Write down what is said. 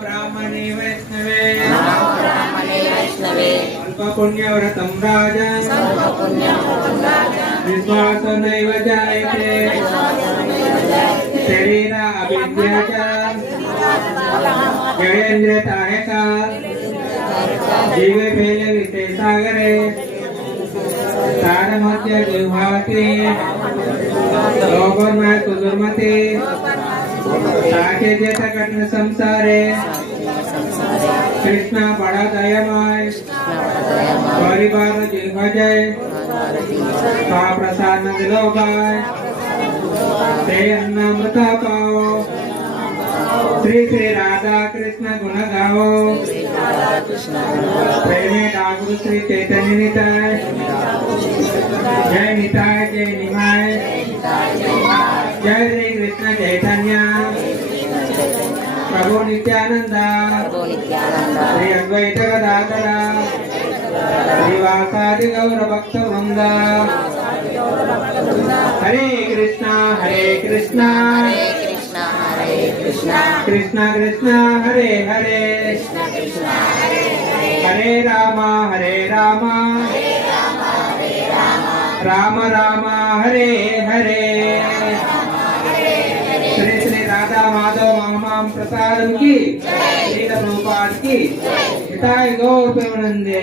ब्राह्मणे वैष्णवे अल्पपुण्यव्रतं राजन् विश्वासो नैव जायते शरीराभिद्या जयेन्द्रियताय काल जीवे फैले विषय सागरे तारमध्य जिह्वाति लोकोन्मय सुदुर्मति साके जैसा कठिन संसारे कृष्ण बड़ा दयामय परिवार जिह्वा जय का प्रसाद दिलो गाय ते अन्नामृता पाओ श्री श्री राधा कृष्ण गुण गाओ प्रेमे डागु श्री चैतन्य निताय जय निताय जय निमाय जय श्री कृष्ण चैतन्य प्रभु नित्यानंद श्री अद्वैत गदाधर श्रीवासादि गौर भक्त वृंद हरे कृष्णा कृष्ण कृष्ण हरे हरे हरे राम राम राम हरे हरे श्री श्री राधा माधव महामाम प्रसादम की श्री प्रभुपाद की हिताय गौर प्रेमानंदे।